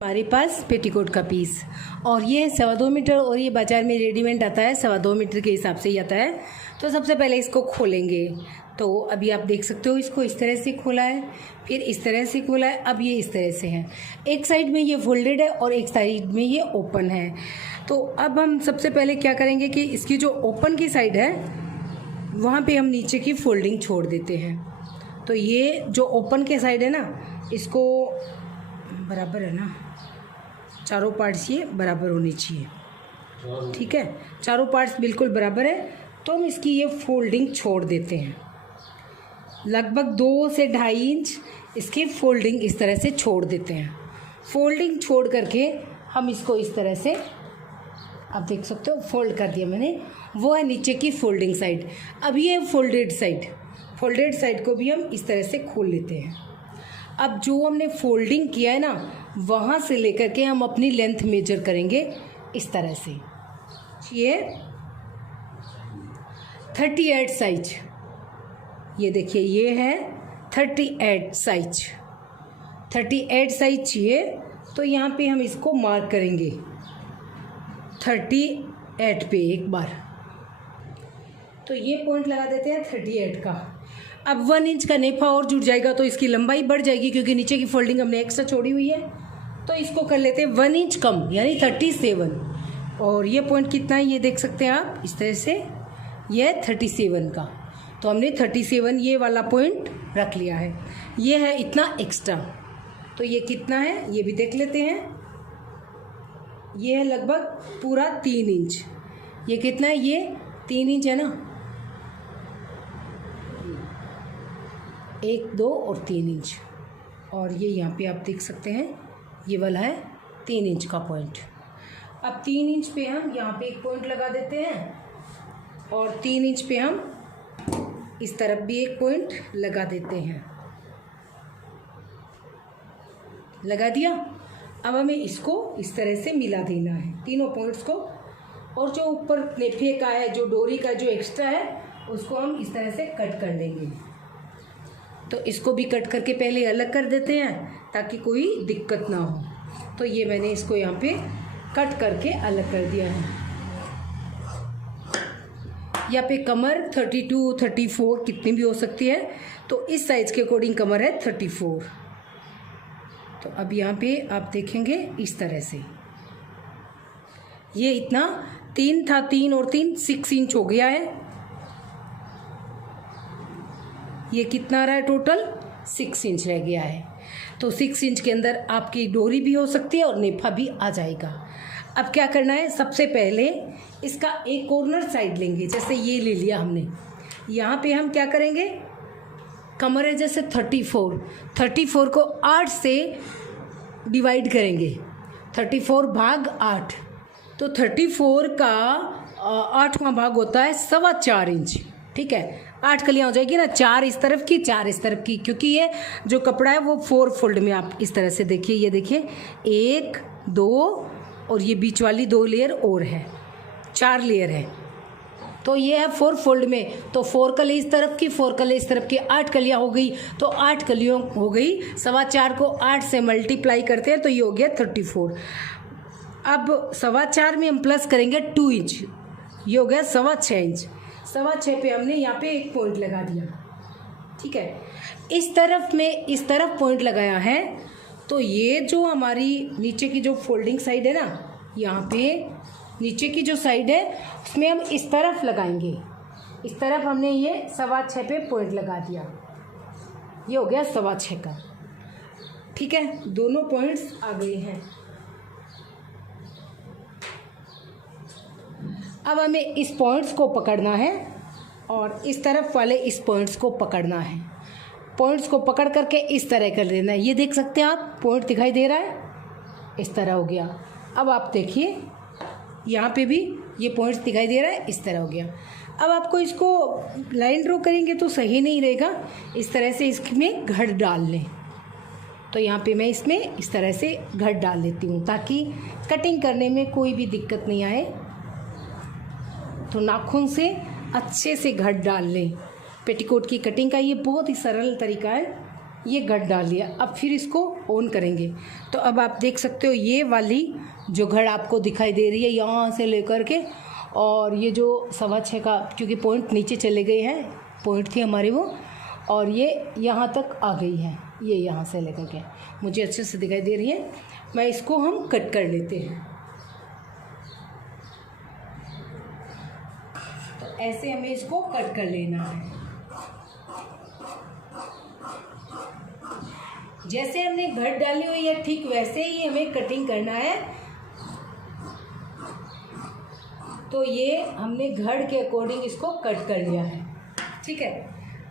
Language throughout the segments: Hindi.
हमारे पास पेटीकोट का पीस और ये 2.25 मीटर और ये बाज़ार में रेडीमेड आता है 2.25 मीटर के हिसाब से ही आता है। तो सबसे पहले इसको खोलेंगे। तो अभी आप देख सकते हो इसको इस तरह से खोला है, फिर इस तरह से खोला है, अब ये इस तरह से है। एक साइड में ये फोल्डेड है और एक साइड में ये ओपन है। तो अब हम सबसे पहले क्या करेंगे कि इसकी जो ओपन की साइड है वहाँ पे हम नीचे की फोल्डिंग छोड़ देते हैं। तो ये जो ओपन के साइड है ना, इसको बराबर है ना, चारों पार्ट्स ये बराबर होनी चाहिए। ठीक है, चारों पार्ट्स बिल्कुल बराबर है। तो हम इसकी ये फोल्डिंग छोड़ देते हैं, लगभग 2 से 2.5 इंच इसकी फोल्डिंग इस तरह से छोड़ देते हैं। फोल्डिंग छोड़ करके हम इसको इस तरह से, आप देख सकते हो फोल्ड कर दिया मैंने, वो है नीचे की फोल्डिंग साइड। अब ये फोल्डेड साइड को भी हम इस तरह से खोल लेते हैं। अब जो हमने फोल्डिंग किया है ना, वहाँ से लेकर के हम अपनी लेंथ मेजर करेंगे इस तरह से। ये 38 साइज, ये देखिए ये है 38 साइज, 38 साइज चाहिए। तो यहाँ पे हम इसको मार्क करेंगे 38 पे एक बार। तो ये पॉइंट लगा देते हैं 38 का। अब 1 इंच का नेफा और जुड़ जाएगा तो इसकी लंबाई बढ़ जाएगी, क्योंकि नीचे की फोल्डिंग हमने एक्स्ट्रा छोड़ी हुई है। तो इसको कर लेते हैं 1 इंच कम, यानी 37। और ये पॉइंट कितना है ये देख सकते हैं आप इस तरह से, ये है 37 का। तो हमने 37 ये वाला पॉइंट रख लिया है। ये है इतना एक्स्ट्रा, तो ये कितना है ये भी देख लेते हैं। ये है लगभग पूरा 3 इंच। ये कितना है, ये 3 इंच है ना, 1, 2 और 3 इंच। और ये यहाँ पे आप देख सकते हैं ये वाला है 3 इंच का पॉइंट। अब 3 इंच पे हम यहाँ पे एक पॉइंट लगा देते हैं और 3 इंच पे हम इस तरफ भी एक पॉइंट लगा देते हैं। लगा दिया। अब हमें इसको इस तरह से मिला देना है तीनों पॉइंट्स को। और जो ऊपर नेफे का है, जो डोरी का जो एक्स्ट्रा है, उसको हम इस तरह से कट कर लेंगे। तो इसको भी कट करके पहले अलग कर देते हैं ताकि कोई दिक्कत ना हो। तो ये मैंने इसको यहाँ पे कट करके अलग कर दिया है। यहाँ पे कमर 32, 34 कितनी भी हो सकती है। तो इस साइज के अकॉर्डिंग कमर है 34। तो अब यहाँ पे आप देखेंगे इस तरह से, ये इतना 3 था, 3 और 3 6 इंच हो गया है। ये कितना रहा है टोटल, 6 इंच रह गया है। तो 6 इंच के अंदर आपकी डोरी भी हो सकती है और नेफा भी आ जाएगा। अब क्या करना है, सबसे पहले इसका एक कॉर्नर साइड लेंगे। जैसे ये ले लिया हमने, यहाँ पे हम क्या करेंगे, कमर है जैसे 34 को 8 से डिवाइड करेंगे, 34 भाग 8। तो 34 का 8वां भाग होता है 4.25 इंच। ठीक है, 8 कलियाँ हो जाएगी ना, 4 इस तरफ की 4 इस तरफ की, क्योंकि ये जो कपड़ा है वो 4 फोल्ड में, आप इस तरह से देखिए, ये देखिए 1, 2 और ये बीच वाली 2 लेयर और है, 4 लेयर है। तो ये है 4 फोल्ड में। तो 4 कली इस तरफ की, 4 कली इस तरफ की, 8 कलियाँ हो गई। तो 8 कलियों हो गई, 4.25 को 8 से मल्टीप्लाई करते हैं तो ये हो गया 34। अब 4.25 में हम प्लस करेंगे 2 इंच, ये हो गया 6.25 इंच। 6.25 पे हमने यहाँ पे एक पॉइंट लगा दिया। ठीक है, इस तरफ में इस तरफ पॉइंट लगाया है। तो ये जो हमारी नीचे की जो फोल्डिंग साइड है ना, यहाँ पे नीचे की जो साइड है उसमें हम इस तरफ लगाएंगे। इस तरफ हमने ये 6.25 पे पॉइंट लगा दिया, ये हो गया 6.25 का। ठीक है, दोनों पॉइंट्स आ गए हैं। अब हमें इस पॉइंट्स को पकड़ना है और इस तरफ वाले इस पॉइंट्स को पकड़ना है। पॉइंट्स को पकड़ करके इस तरह कर देना है। ये देख सकते हैं आप, पॉइंट दिखाई दे रहा है, इस तरह हो गया। अब आप देखिए यहाँ पे भी ये पॉइंट्स दिखाई दे रहा है, इस तरह हो गया। अब आपको इसको लाइन ड्रॉ करेंगे तो सही नहीं रहेगा, इस तरह से इसमें घट डाल लें। तो यहाँ पे मैं इसमें इस तरह से घट डाल लेती हूँ ताकि कटिंग करने में कोई भी दिक्कत नहीं आए। तो नाखून से अच्छे से घट डाल लें। पेटीकोट की कटिंग का ये बहुत ही सरल तरीका है। ये घड़ डाल लिया। अब फिर इसको ऑन करेंगे तो अब आप देख सकते हो ये वाली जो घड़ आपको दिखाई दे रही है यहाँ से लेकर के, और ये जो 6.25 का, क्योंकि पॉइंट नीचे चले गए हैं, पॉइंट थी हमारी वो, और ये यहाँ तक आ गई है, ये यहाँ से लेकर के मुझे अच्छे से दिखाई दे रही है। मैं इसको हम कट कर लेते हैं। तो ऐसे हमें इसको कट कर लेना है। जैसे हमने घड़ डाली हुई है ठीक वैसे ही हमें कटिंग करना है। तो ये हमने घड़ के अकॉर्डिंग इसको कट कर लिया है, ठीक है।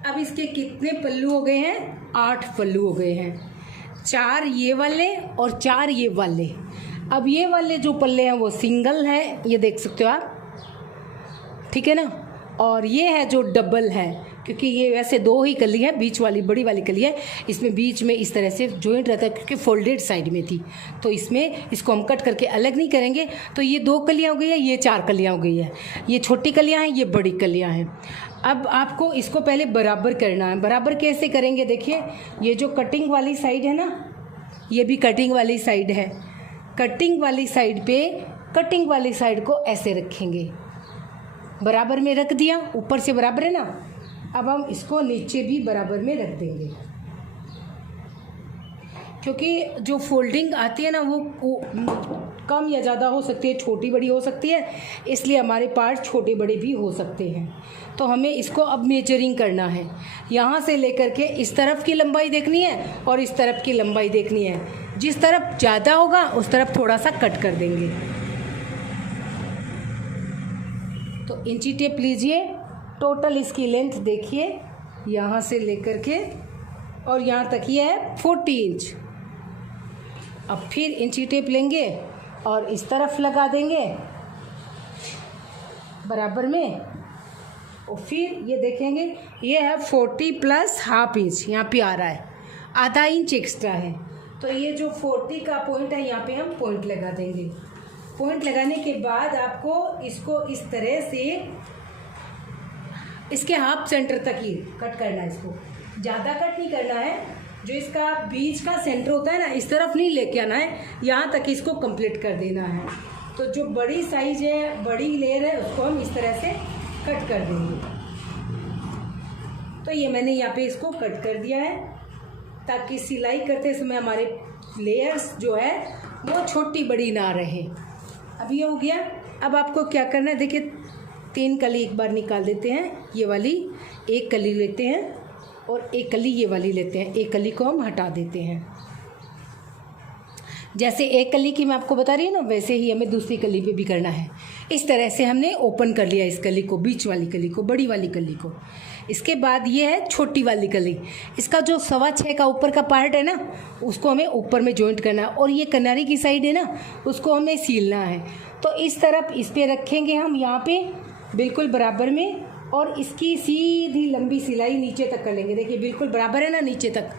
अब इसके कितने पल्लू हो गए हैं? 8 पल्लू हो गए हैं, 4 ये वाले और 4 ये वाले। अब ये वाले जो पल्ले हैं वो सिंगल हैं, ये देख सकते हो आप, ठीक है ना। और ये है जो डबल है, क्योंकि ये वैसे 2 ही कली है, बीच वाली बड़ी वाली कली है, इसमें बीच में इस तरह से जॉइंट रहता है क्योंकि फोल्डेड साइड में थी, तो इसमें इसको हम कट करके अलग नहीं करेंगे। तो ये 2 कलियाँ हो गई है, ये 4 कलियाँ हो गई है, ये छोटी कलियाँ हैं, ये बड़ी कलियाँ हैं। अब आपको इसको पहले बराबर करना है। बराबर कैसे करेंगे? देखिए ये जो कटिंग वाली साइड है ना, ये भी कटिंग वाली साइड है। कटिंग वाली साइड पे कटिंग वाली साइड को ऐसे रखेंगे, बराबर में रख दिया, ऊपर से बराबर है ना। अब हम इसको नीचे भी बराबर में रख देंगे, क्योंकि जो फोल्डिंग आती है ना वो कम या ज़्यादा हो सकती है, छोटी बड़ी हो सकती है, इसलिए हमारे पार्ट छोटे बड़े भी हो सकते हैं। तो हमें इसको अब मेजरिंग करना है, यहाँ से लेकर के इस तरफ की लंबाई देखनी है और इस तरफ की लंबाई देखनी है। जिस तरफ ज़्यादा होगा उस तरफ थोड़ा सा कट कर देंगे। तो इंची टेप लीजिए, टोटल इसकी लेंथ देखिए, यहाँ से लेकर के और यहाँ तक ये है 40 इंच। अब फिर इंची टेप लेंगे और इस तरफ लगा देंगे बराबर में, और फिर ये देखेंगे ये है 40 प्लस हाफ इंच, यहाँ पे आ रहा है, आधा इंच एक्स्ट्रा है। तो ये जो 40 का पॉइंट है यहाँ पे हम पॉइंट लगा देंगे। पॉइंट लगाने के बाद आपको इसको इस तरह से इसके हाफ सेंटर तक ही कट करना है। इसको ज़्यादा कट नहीं करना है, जो इसका बीच का सेंटर होता है ना इस तरफ नहीं लेके आना है, यहाँ तक इसको कंप्लीट कर देना है। तो जो बड़ी साइज है, बड़ी लेयर है, उसको हम इस तरह से कट कर देंगे। तो ये मैंने यहाँ पे इसको कट कर दिया है, ताकि सिलाई करते समय हमारे लेयर्स जो है वो छोटी बड़ी ना रहे। अब ये हो गया। अब आपको क्या करना है, देखिए 3 कली एक बार निकाल देते हैं, ये वाली 1 कली लेते हैं और 1 कली ये वाली लेते हैं, 1 कली को हम हटा देते हैं। जैसे 1 कली की मैं आपको बता रही हूँ ना, वैसे ही हमें दूसरी कली पे भी करना है। इस तरह से हमने ओपन कर लिया इस कली को, बीच वाली कली को, बड़ी वाली कली को। इसके बाद ये है छोटी वाली कली, इसका जो 6.25 का ऊपर का पार्ट है ना उसको हमें ऊपर में जॉइंट करना है, और ये किनारी की साइड है ना उसको हमें सीलना है। तो इस तरफ इस पे रखेंगे हम यहाँ पे बिल्कुल बराबर में, और इसकी सीधी लंबी सिलाई नीचे तक कर लेंगे। देखिए बिल्कुल बराबर है ना नीचे तक,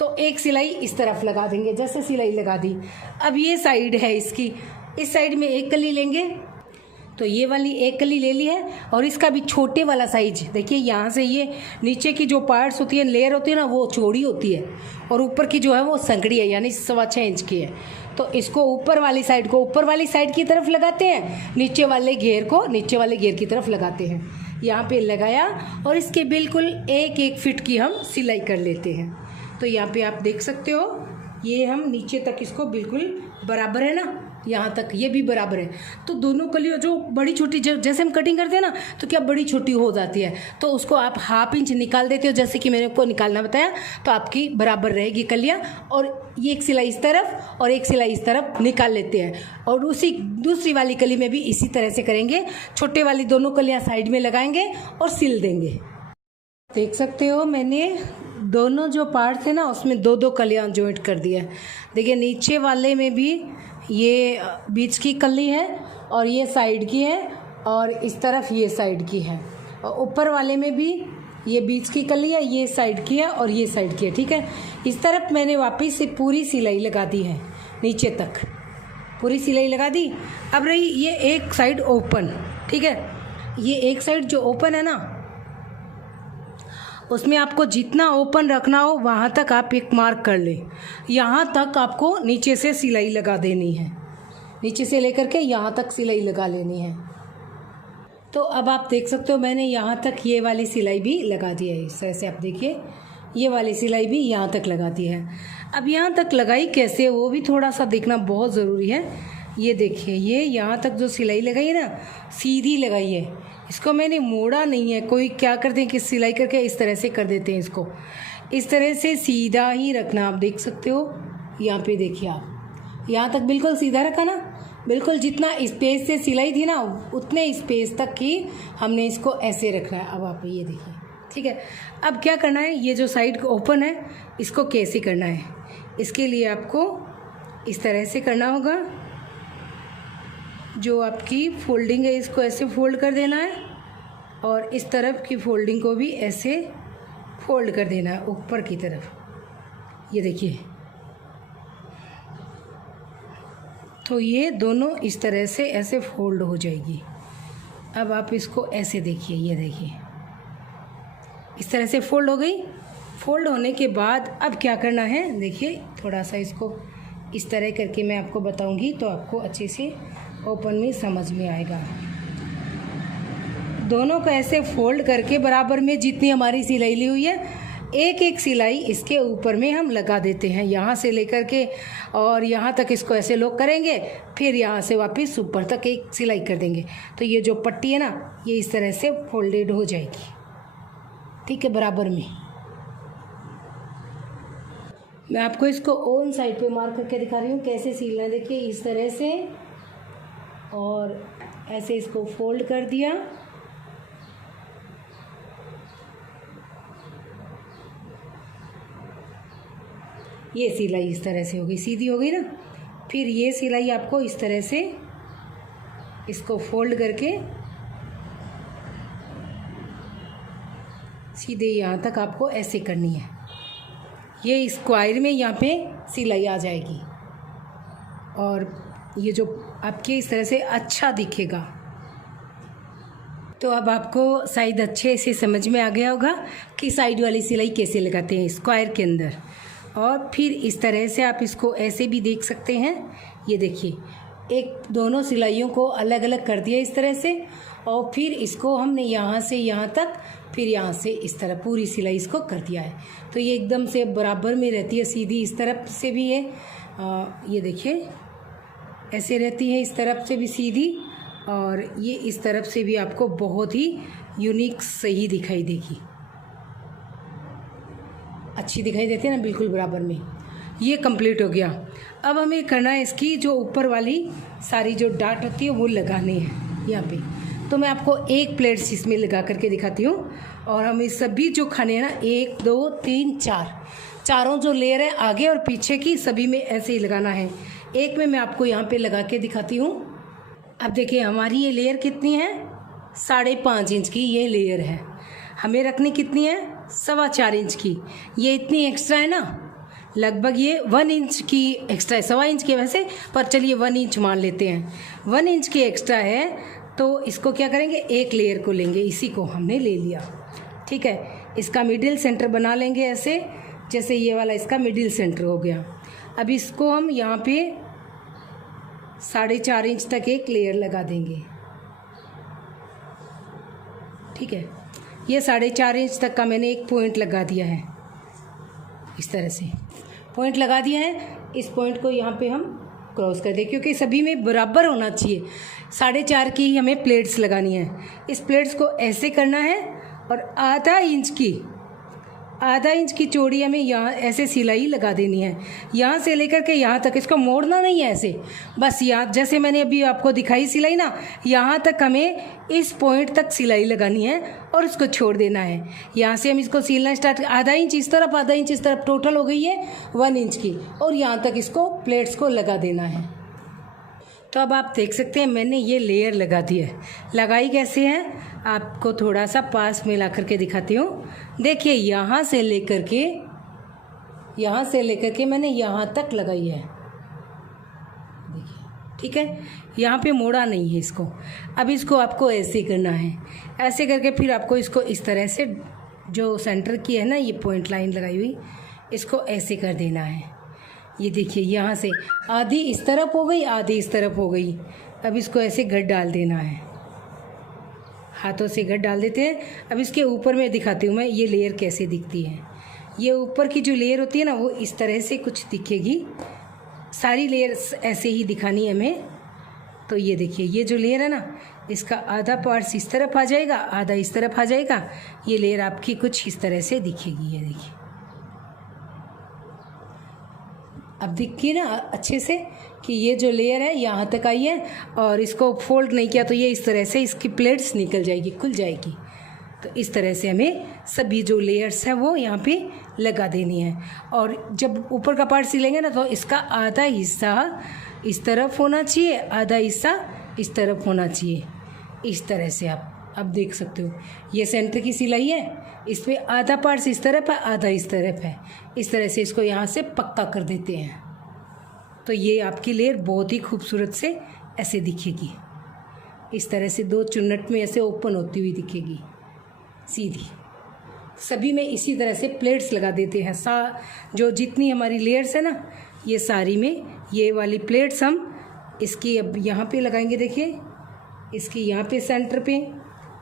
तो एक सिलाई इस तरफ लगा देंगे, जैसे सिलाई लगा दी। अब ये साइड है इसकी, इस साइड में 1 कली लेंगे, तो ये वाली 1 कली ले ली है, और इसका भी छोटे वाला साइज देखिए, यहाँ से ये नीचे की जो पार्ट्स होती है, लेयर होती है ना, वो चौड़ी होती है, और ऊपर की जो है वो संकड़ी है, यानी 6.25 इंच की है। तो इसको ऊपर वाली साइड को ऊपर वाली साइड की तरफ लगाते हैं, नीचे वाले घेर को नीचे वाले घेर की तरफ लगाते हैं। यहाँ पे लगाया और इसके बिल्कुल 1-1 फिट की हम सिलाई कर लेते हैं। तो यहाँ पे आप देख सकते हो, ये हम नीचे तक इसको बिल्कुल बराबर है ना, यहाँ तक ये भी बराबर है। तो दोनों कलियों जो बड़ी छोटी, जैसे हम कटिंग करते हैं ना तो क्या बड़ी छोटी हो जाती है, तो उसको आप हाफ इंच निकाल देते हो, जैसे कि मैंने आपको निकालना बताया, तो आपकी बराबर रहेगी कलियाँ। और ये 1 सिलाई इस तरफ और 1 सिलाई इस तरफ निकाल लेते हैं, और उसी दूसरी वाली कली में भी इसी तरह से करेंगे। छोटे वाली दोनों कलियाँ साइड में लगाएंगे और सिल देंगे। देख सकते हो मैंने दोनों जो पार्ट थे ना उसमें 2-2 कलियाँ जॉइंट कर दिया है। देखिए नीचे वाले में भी ये बीच की कली है और ये साइड की है, और इस तरफ ये साइड की है, और ऊपर वाले में भी ये बीच की कली है, ये साइड की है और ये साइड की है, ठीक है। इस तरफ मैंने वापस से पूरी सिलाई लगा दी है, नीचे तक पूरी सिलाई लगा दी। अब रही ये एक साइड ओपन, ठीक है। ये एक साइड जो ओपन है ना, उसमें आपको जितना ओपन रखना हो वहाँ तक आप एक मार्क कर लें। यहाँ तक आपको नीचे से सिलाई लगा देनी है, नीचे से लेकर के यहाँ तक सिलाई लगा लेनी है। तो अब आप देख सकते हो मैंने यहाँ तक ये वाली सिलाई भी लगा दी है। इस तरह से आप देखिए ये वाली सिलाई भी यहाँ तक लगा दी है। अब यहाँ तक लगाई कैसे वो भी थोड़ा सा देखना बहुत ज़रूरी है। ये देखिए ये यहाँ तक जो सिलाई लगाई है ना सीधी लगाई है, इसको मैंने मोड़ा नहीं है। कोई क्या करते हैं कि सिलाई करके इस तरह से कर देते हैं, इसको इस तरह से सीधा ही रखना। आप देख सकते हो यहाँ पे देखिए आप यहाँ तक बिल्कुल सीधा रखा ना, बिल्कुल जितना स्पेस से सिलाई थी ना उतने स्पेस तक ही हमने इसको ऐसे रखना है। अब आप ये देखिए ठीक है। अब क्या करना है, ये जो साइड ओपन है इसको कैसे करना है, इसके लिए आपको इस तरह से करना होगा। जो आपकी फोल्डिंग है इसको ऐसे फोल्ड कर देना है और इस तरफ की फोल्डिंग को भी ऐसे फोल्ड कर देना है ऊपर की तरफ। ये देखिए तो ये दोनों इस तरह से ऐसे फोल्ड हो जाएगी। अब आप इसको ऐसे देखिए, ये देखिए इस तरह से फोल्ड हो गई। फोल्ड होने के बाद अब क्या करना है देखिए, थोड़ा सा इसको इस तरह करके मैं आपको बताऊंगी तो आपको अच्छे से ओपन में समझ में आएगा। दोनों को ऐसे फोल्ड करके बराबर में जितनी हमारी सिलाई ली हुई है एक एक सिलाई इसके ऊपर में हम लगा देते हैं, यहाँ से लेकर के और यहाँ तक इसको ऐसे लॉक करेंगे, फिर यहाँ से वापस ऊपर तक एक सिलाई कर देंगे। तो ये जो पट्टी है ना ये इस तरह से फोल्डेड हो जाएगी, ठीक है, बराबर में। मैं आपको इसको ऑन साइड पे मार्क करके दिखा रही हूँ कैसे सिलना है। देखिए इस तरह से और ऐसे इसको फोल्ड कर दिया, ये सिलाई इस तरह से हो गई, सीधी हो गई ना। फिर ये सिलाई आपको इस तरह से इसको फोल्ड करके सीधे यहाँ तक आपको ऐसे करनी है। ये स्क्वायर में यहाँ पे सिलाई आ जाएगी और ये जो आपके इस तरह से अच्छा दिखेगा। तो अब आपको शायद अच्छे से समझ में आ गया होगा कि साइड वाली सिलाई कैसे लगाते हैं स्क्वायर के अंदर। और फिर इस तरह से आप इसको ऐसे भी देख सकते हैं। ये देखिए एक दोनों सिलाइयों को अलग अलग कर दिया इस तरह से और फिर इसको हमने यहाँ से यहाँ तक, फिर यहाँ से इस तरह पूरी सिलाई इसको कर दिया है। तो ये एकदम से बराबर में रहती है, सीधी इस तरफ से भी है, ये देखिए ऐसे रहती है, इस तरफ से भी सीधी और ये इस तरफ से भी आपको बहुत ही यूनिक सही दिखाई देगी, अच्छी दिखाई देती है ना, बिल्कुल बराबर में। ये कंप्लीट हो गया। अब हमें करना है इसकी जो ऊपर वाली सारी जो डाट होती है वो लगानी है यहाँ पे। तो मैं आपको एक प्लेट इसमें लगा करके दिखाती हूँ और हमें सभी जो खाने हैं ना 1 2 3 4 चारों जो लेयर है आगे और पीछे की सभी में ऐसे ही लगाना है। एक में मैं आपको यहाँ पे लगा के दिखाती हूँ। अब देखिए हमारी ये लेयर कितनी है, 5.5 इंच की ये लेयर है। हमें रखनी कितनी है, 4.25 इंच की। ये इतनी एक्स्ट्रा है ना, लगभग ये 1 इंच की एक्स्ट्रा है, 1.25 इंच की वैसे, पर चलिए 1 इंच मान लेते हैं। 1 इंच की एक्स्ट्रा है तो इसको क्या करेंगे, एक लेयर को लेंगे, इसी को हमने ले लिया, ठीक है। इसका मिडिल सेंटर बना लेंगे ऐसे, जैसे ये वाला इसका मिडिल सेंटर हो गया। अब इसको हम यहाँ पे 4.5 इंच तक एक लेयर लगा देंगे, ठीक है। ये 4.5 इंच तक का मैंने एक पॉइंट लगा दिया है, इस तरह से पॉइंट लगा दिया है। इस पॉइंट को यहाँ पे हम क्रॉस कर दें क्योंकि सभी में बराबर होना चाहिए। 4.5 की ही हमें प्लेट्स लगानी है। इस प्लेट्स को ऐसे करना है और आधा इंच की चौड़ी हमें यहाँ ऐसे सिलाई लगा देनी है, यहाँ से लेकर के यहाँ तक। इसको मोड़ना नहीं है ऐसे, बस यहाँ जैसे मैंने अभी आपको दिखाई सिलाई ना, यहाँ तक हमें इस पॉइंट तक सिलाई लगानी है और इसको छोड़ देना है। यहाँ से हम इसको सिलना स्टार्ट, आधा इंच इस तरफ आधा इंच इस तरफ, टोटल हो गई है 1 इंच की, और यहाँ तक इसको प्लेट्स को लगा देना है। तो अब आप देख सकते हैं मैंने ये लेयर लगा दी है। लगाई कैसे है आपको थोड़ा सा पास में ला करके दिखाती हूँ। देखिए यहाँ से लेकर के मैंने यहाँ तक लगाई है, देखिए, ठीक है। यहाँ पे मोड़ा नहीं है इसको। अब इसको आपको ऐसे करना है, ऐसे करके फिर आपको इसको इस तरह से जो सेंटर की है ना ये पॉइंट लाइन लगाई हुई, इसको ऐसे कर देना है। ये देखिए यहाँ से आधी इस तरफ हो गई, आधी इस तरफ हो गई। अब इसको ऐसे गट डाल देना है, हाथों से गट डाल देते हैं। अब इसके ऊपर मैं दिखाती हूँ मैं ये लेयर कैसे दिखती है। ये ऊपर की जो लेयर होती है ना वो इस तरह से कुछ दिखेगी। सारी लेयर ऐसे ही दिखानी है हमें। तो ये देखिए ये जो लेयर है ना इसका आधा पार्ट्स इस तरफ आ जाएगा, आधा इस तरफ आ जाएगा। ये लेयर आपकी कुछ इस तरह से दिखेगी। ये देखिए अब दिखी ना अच्छे से कि ये जो लेयर है यहाँ तक आई है, और इसको फोल्ड नहीं किया तो ये इस तरह से इसकी प्लेट्स निकल जाएगी, खुल जाएगी। तो इस तरह से हमें सभी जो लेयर्स हैं वो यहाँ पे लगा देनी है। और जब ऊपर का पार्ट सिलेंगे ना तो इसका आधा हिस्सा इस तरफ होना चाहिए, आधा हिस्सा इस तरफ होना चाहिए। इस तरह से आप अब देख सकते हो ये सेंटर की सिलाई है, इसमें आधा पार्ट इस तरफ है, आधा इस तरफ है। इस तरह से इसको यहाँ से पक्का कर देते हैं। तो ये आपकी लेयर बहुत ही खूबसूरत से ऐसे दिखेगी। इस तरह से 2 चुन्नट में ऐसे ओपन होती हुई दिखेगी सीधी। सभी में इसी तरह से प्लेट्स लगा देते हैं। जो जितनी हमारी लेयर्स है ना ये सारी में ये वाली प्लेट्स हम इसकी अब यहाँ पे लगाएंगे। देखिए इसकी यहाँ पे सेंटर पे,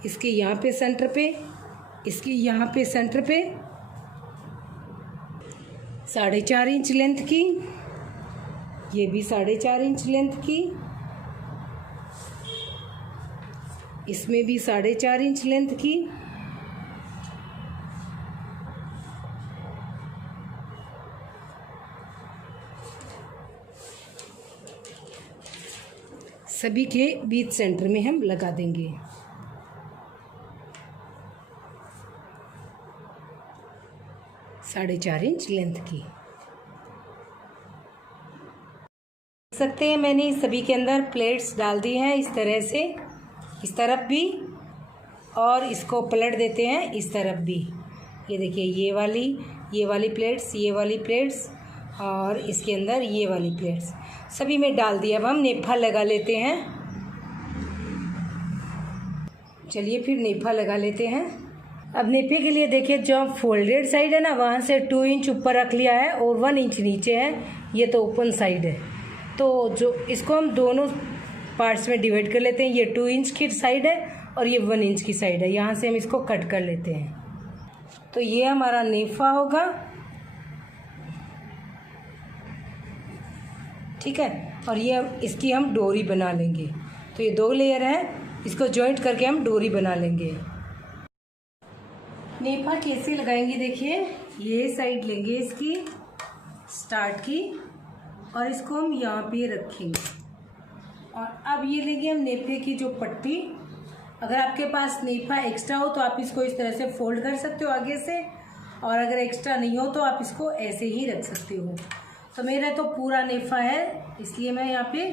इसके यहाँ पे सेंटर पे, इसकी यहाँ पे सेंटर पे 4.5 इंच लेंथ की, ये भी 4.5 इंच लेंथ की, इसमें भी 4.5 इंच लेंथ की, सभी के बीच सेंटर में हम लगा देंगे। साढ़े 4 इंच लेंथ की। देख सकते हैं मैंने सभी के अंदर प्लेट्स डाल दी हैं इस तरह से, इस तरफ भी, और इसको पलट देते हैं इस तरफ भी। ये देखिए ये वाली प्लेट्स, ये वाली प्लेट्स, और इसके अंदर ये वाली प्लेट्स सभी में डाल दिया। अब हम नेफा लगा लेते हैं। चलिए फिर नेफा लगा लेते हैं। अब नेफे के लिए देखिए जो फोल्डेड साइड है ना वहाँ से 2 इंच ऊपर रख लिया है और 1 इंच नीचे है। ये तो ओपन साइड है, तो जो इसको हम दोनों पार्ट्स में डिवाइड कर लेते हैं। ये 2 इंच की साइड है और ये 1 इंच की साइड है। यहाँ से हम इसको कट कर लेते हैं। तो ये हमारा नेफा होगा, ठीक है। और ये इसकी हम डोरी बना लेंगे। तो ये 2 लेयर है, इसको जॉइंट करके हम डोरी बना लेंगे। नेफा कैसे लगाएंगे देखिए, ये साइड लेंगे इसकी स्टार्ट की और इसको हम यहाँ पे रखेंगे। और अब ये लेंगे हम नेफे की जो पट्टी। अगर आपके पास नेफा एक्स्ट्रा हो तो आप इसको इस तरह से फोल्ड कर सकते हो आगे से, और अगर एक्स्ट्रा नहीं हो तो आप इसको ऐसे ही रख सकते हो। तो मेरा तो पूरा नेफा है इसलिए मैं यहाँ पे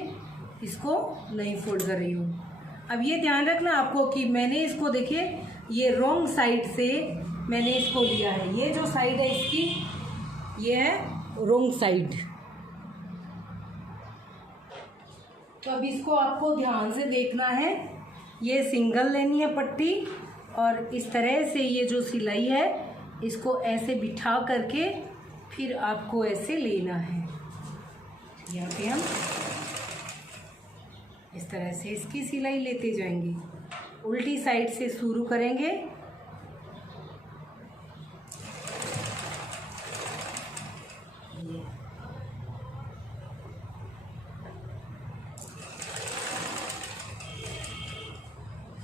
इसको नहीं फोल्ड कर रही हूँ। अब ये ध्यान रखना आपको कि मैंने इसको देखिए ये रॉन्ग साइड से मैंने इसको लिया है। ये जो साइड है इसकी ये है रॉन्ग साइड। तो अब इसको आपको ध्यान से देखना है। ये सिंगल लेनी है पट्टी और इस तरह से ये जो सिलाई है इसको ऐसे बिठा करके फिर आपको ऐसे लेना है। यहाँ पे हम इस तरह से इसकी सिलाई लेते जाएंगे। उल्टी साइड से शुरू करेंगे।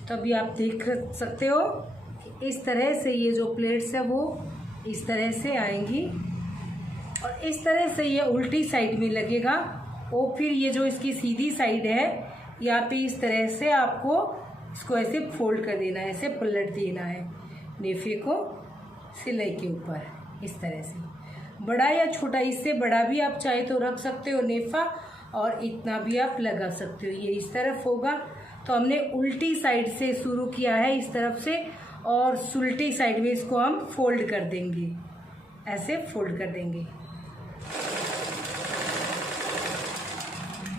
तो अभी आप देख सकते हो कि इस तरह से ये जो प्लेट्स है वो इस तरह से आएंगी और इस तरह से ये उल्टी साइड में लगेगा। और फिर ये जो इसकी सीधी साइड है यहाँ पे इस तरह से आपको इसको ऐसे फोल्ड कर देना है, ऐसे पलट देना है नेफे को सिलाई के ऊपर इस तरह से। बड़ा या छोटा, इससे बड़ा भी आप चाहे तो रख सकते हो नेफा, और इतना भी आप लगा सकते हो। ये इस तरफ होगा तो हमने उल्टी साइड से शुरू किया है इस तरफ से, और सुल्टी साइड में इसको हम फोल्ड कर देंगे, ऐसे फोल्ड कर देंगे।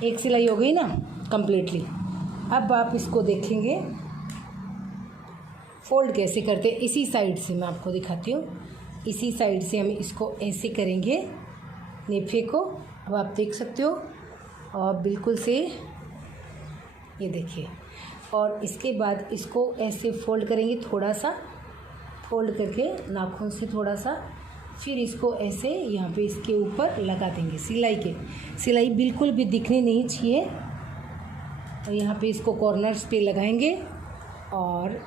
एक सिलाई हो गई ना कंप्लीटली। अब आप इसको देखेंगे फोल्ड कैसे करते हैं इसी साइड से मैं आपको दिखाती हूँ। इसी साइड से हम इसको ऐसे करेंगे नेफे को। अब आप देख सकते हो और बिल्कुल से ये देखिए, और इसके बाद इसको ऐसे फोल्ड करेंगे, थोड़ा सा फोल्ड करके नाखून से थोड़ा सा, फिर इसको ऐसे यहाँ पे इसके ऊपर लगा देंगे सिलाई बिल्कुल भी दिखनी नहीं चाहिए। और यहाँ पे इसको कॉर्नर्स पे लगाएंगे और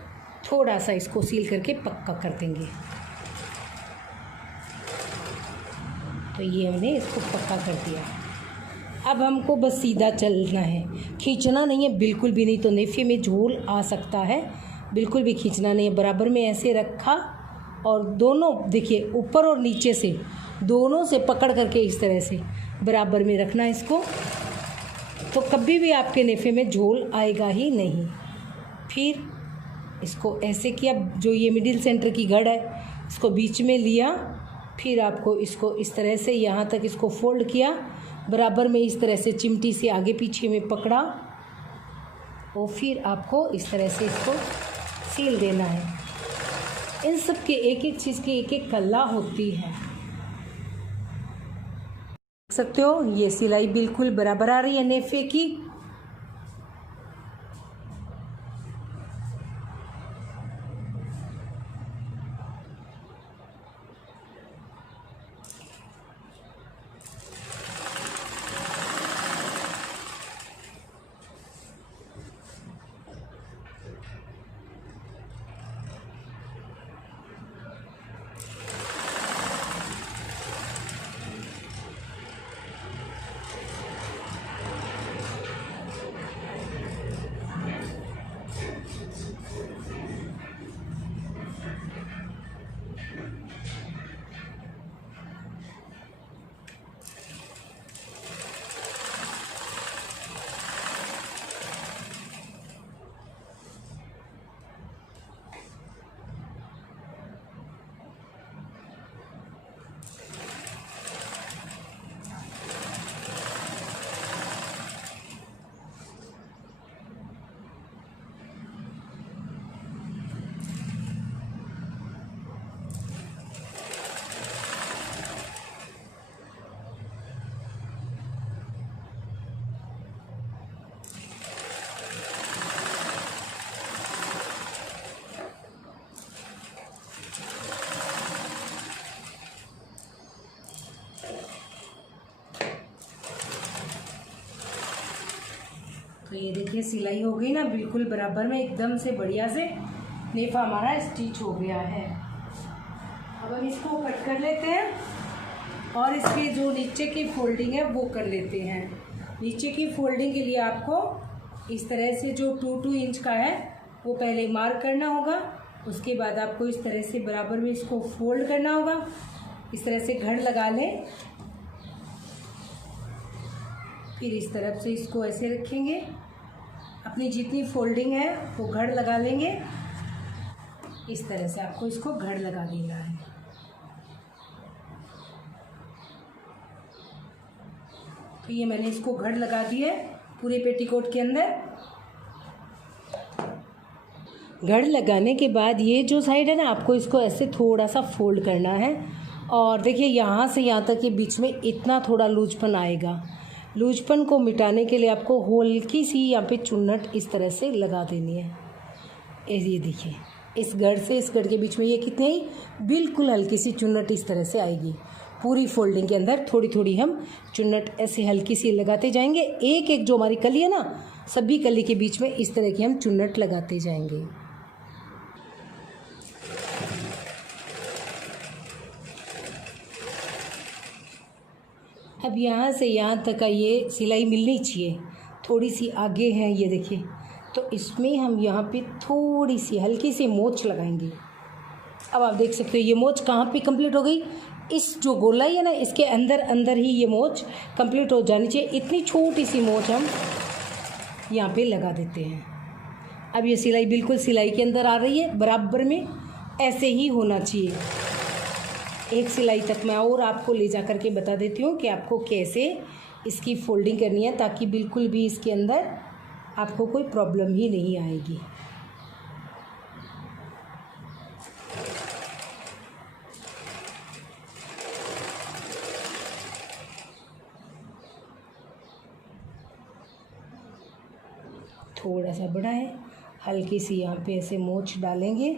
थोड़ा सा इसको सील करके पक्का कर देंगे। तो ये हमने इसको पक्का कर दिया। अब हमको बस सीधा चलना है, खींचना नहीं है बिल्कुल भी नहीं, तो नेफे में झोल आ सकता है। बिल्कुल भी खींचना नहीं है, बराबर में ऐसे रखा और दोनों देखिए ऊपर और नीचे से दोनों से पकड़ करके इस तरह से बराबर में रखना इसको, तो कभी भी आपके नेफे में झोल आएगा ही नहीं। फिर इसको ऐसे किया, जो ये मिडिल सेंटर की घड़ है इसको बीच में लिया, फिर आपको इसको इस तरह से यहाँ तक इसको फोल्ड किया, बराबर में इस तरह से चिमटी से आगे पीछे में पकड़ा और फिर आपको इस तरह से इसको सील देना है। इन सब के एक एक चीज़ की एक एक कला होती है। देख सकते हो ये सिलाई बिल्कुल बराबर आ रही है नेफे की। तो ये देखिए सिलाई हो गई ना बिल्कुल बराबर में, एकदम से बढ़िया से नेफा हमारा स्टिच हो गया है। अब हम इसको कट कर लेते हैं और इसके जो नीचे की फोल्डिंग है वो कर लेते हैं। नीचे की फोल्डिंग के लिए आपको इस तरह से जो 2 इंच का है वो पहले मार्क करना होगा, उसके बाद आपको इस तरह से बराबर में इसको फोल्ड करना होगा। इस तरह से घड़ लगा लें, फिर इस तरफ से इसको ऐसे रखेंगे, अपनी जितनी फोल्डिंग है वो घड़ लगा लेंगे। इस तरह से आपको इसको घड़ लगा देना है। तो ये मैंने इसको घड़ लगा दी है पूरे पेटीकोट के अंदर। घड़ लगाने के बाद ये जो साइड है ना आपको इसको ऐसे थोड़ा सा फोल्ड करना है और देखिए यहाँ से यहाँ तक के बीच में इतना थोड़ा लूजपन आएगा। लूजपन को मिटाने के लिए आपको हल्की सी यहाँ पे चुन्नट इस तरह से लगा देनी है। ये देखिए इस घड़ से इस घड़ के बीच में ये कितनी आई, बिल्कुल हल्की सी चुन्नट इस तरह से आएगी। पूरी फोल्डिंग के अंदर थोड़ी थोड़ी हम चुन्नट ऐसे हल्की सी लगाते जाएंगे। एक एक जो हमारी कली है ना, सभी कली के बीच में इस तरह की हम चुन्नट लगाते जाएंगे। अब यहाँ से यहाँ तक का ये सिलाई मिलनी चाहिए, थोड़ी सी आगे है ये देखिए, तो इसमें हम यहाँ पे थोड़ी सी हल्की सी मोच लगाएंगे। अब आप देख सकते हो ये मोच कहाँ पे कंप्लीट हो गई, इस जो गोलाई है ना इसके अंदर अंदर ही ये मोच कंप्लीट हो जानी चाहिए। इतनी छोटी सी मोच हम यहाँ पे लगा देते हैं। अब ये सिलाई बिल्कुल सिलाई के अंदर आ रही है, बराबर में ऐसे ही होना चाहिए। एक सिलाई तक मैं और आपको ले जा करके बता देती हूँ कि आपको कैसे इसकी फोल्डिंग करनी है, ताकि बिल्कुल भी इसके अंदर आपको कोई प्रॉब्लम ही नहीं आएगी। थोड़ा सा बड़ा है, हल्की सी यहाँ पे ऐसे मोच डालेंगे।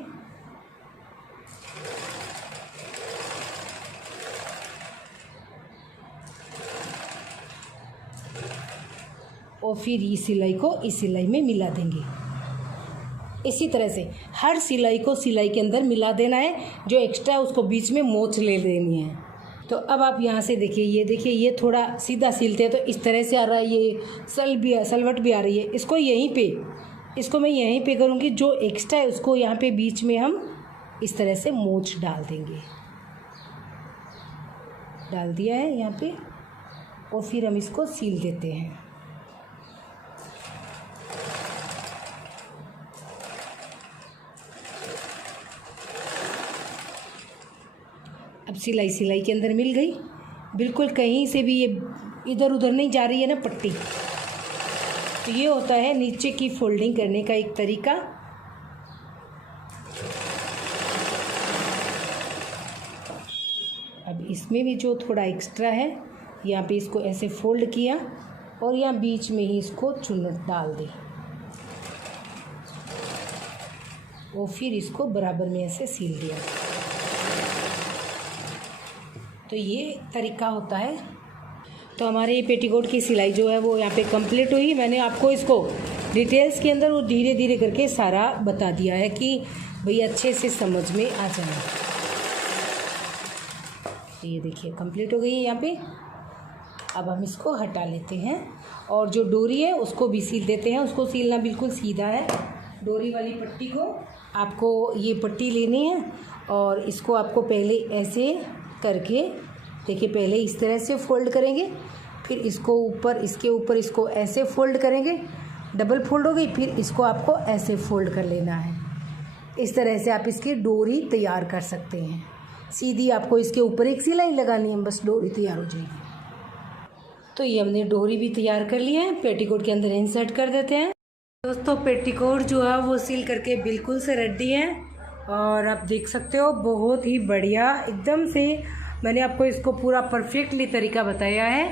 और फिर इस सिलाई को इस सिलाई में मिला देंगे। इसी तरह से हर सिलाई को सिलाई के अंदर मिला देना है, जो एक्स्ट्रा उसको बीच में मोच ले लेनी है। तो अब आप यहाँ से देखिए, ये देखिए, ये थोड़ा सीधा सिलते हैं तो इस तरह से आ रहा है, ये सलवट भी आ रही है। इसको मैं यहीं पे करूँगी, जो एक्स्ट्रा है उसको यहाँ पे बीच में हम इस तरह से मोच डाल देंगे। डाल दिया है यहाँ पे, और फिर हम इसको सील देते हैं। अब सिलाई के अंदर मिल गई, बिल्कुल कहीं से भी ये इधर उधर नहीं जा रही है ना पट्टी। तो ये होता है नीचे की फोल्डिंग करने का एक तरीका। अब इसमें भी जो थोड़ा एक्स्ट्रा है, यहाँ पे इसको ऐसे फोल्ड किया और यहाँ बीच में ही इसको चुन्नट डाल दी, और फिर इसको बराबर में ऐसे सील दिया। तो ये तरीका होता है। तो हमारे ये पेटीकोट की सिलाई जो है वो यहाँ पे कंप्लीट हुई। मैंने आपको इसको डिटेल्स के अंदर वो धीरे धीरे करके सारा बता दिया है कि भाई अच्छे से समझ में आ जाए। ये देखिए कंप्लीट हो गई है यहाँ पे। अब हम इसको हटा लेते हैं और जो डोरी है उसको भी सील देते हैं। उसको सीलना बिल्कुल सीधा है। डोरी वाली पट्टी को आपको ये पट्टी लेनी है और इसको आपको पहले ऐसे करके देखिए, पहले इस तरह से फोल्ड करेंगे, फिर इसको ऊपर, इसके ऊपर इसको ऐसे फोल्ड करेंगे, डबल फोल्ड हो गई, फिर इसको आपको ऐसे फोल्ड कर लेना है। इस तरह से आप इसकी डोरी तैयार कर सकते हैं। सीधी आपको इसके ऊपर एक सिलाई लगानी है, बस डोरी तैयार हो जाएगी। तो ये हमने डोरी भी तैयार कर ली है, पेटीकोट के अंदर इंसर्ट कर देते हैं। दोस्तों पेटीकोट जो है वो सिल करके बिल्कुल से रेडी है और आप देख सकते हो बहुत ही बढ़िया एकदम से मैंने आपको इसको पूरा परफेक्टली तरीका बताया है।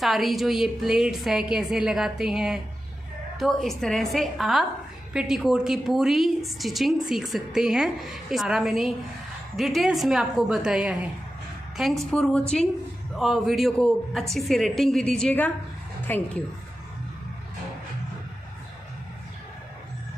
सारी जो ये प्लेट्स है कैसे लगाते हैं, तो इस तरह से आप पेटीकोट की पूरी स्टिचिंग सीख सकते हैं। इस सारा मैंने डिटेल्स में आपको बताया है। थैंक्स फॉर वॉचिंग और वीडियो को अच्छी से रेटिंग भी दीजिएगा। Thank you.